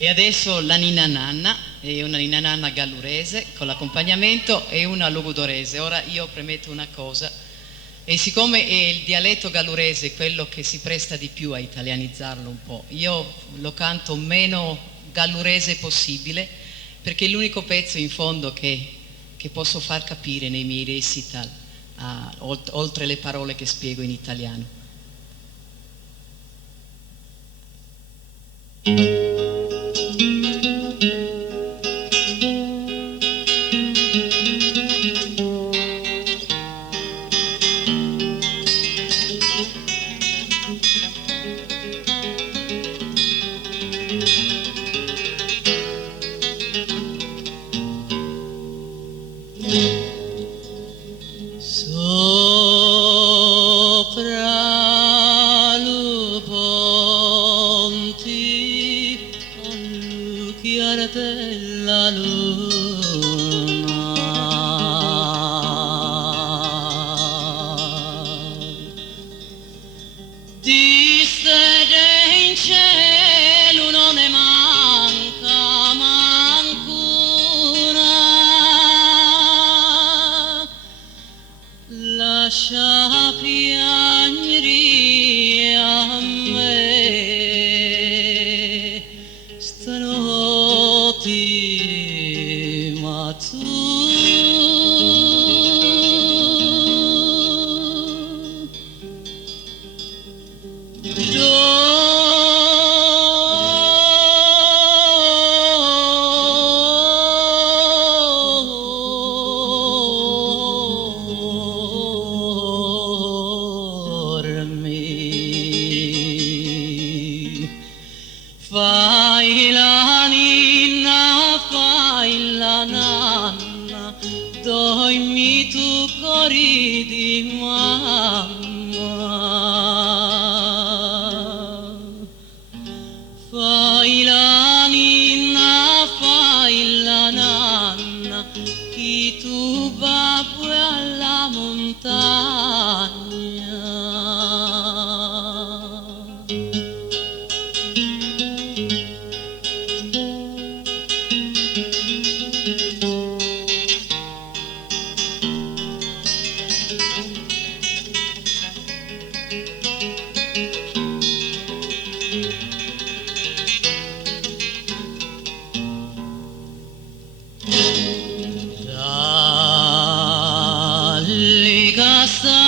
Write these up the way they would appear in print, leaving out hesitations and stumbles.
E adesso la ninna nanna, è una ninna nanna gallurese con l'accompagnamento e una logudorese. Ora io premetto una cosa, e siccome è il dialetto gallurese quello che si presta di più a italianizzarlo un po', io lo canto meno gallurese possibile, perché è l'unico pezzo in fondo che posso far capire nei miei recital, oltre le parole che spiego in italiano. Sopra lu ponti allucchiar della luna distede in cielo non ne manca mancuna. Lascia piangere a me stanotte, ma fai la ninna, fai la nanna, dormi tu cori di mamma. Fai la ninna, fai la nanna, chi tu babbo alla montagna. Dalle castagne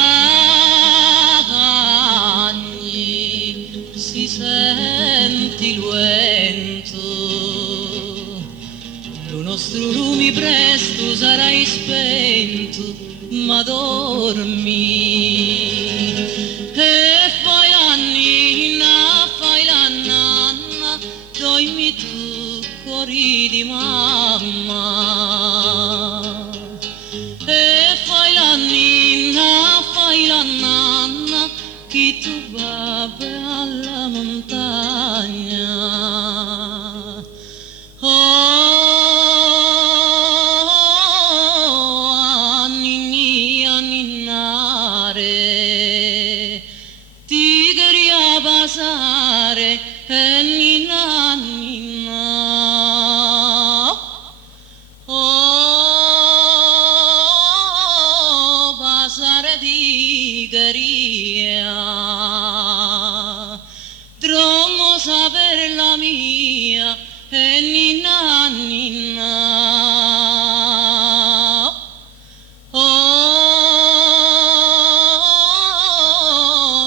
si sente il vento, lo nostro lume presto sarai spento, ma dormi. E fai la ninna, fai la nanna, dormi tu cori di mamma. E fai la ninna, fai la nanna, chi tu babbo alla montagna. Oh, ninni a ninnare, ti queria basare, e ninna ninna. Oh, basare di queria, troppo saper la mia, e ninna ninna. Oh,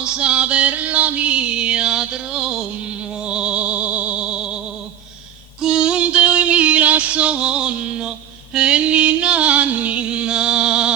saper la mia troppo, con te mi la sonno, e ninna ninna.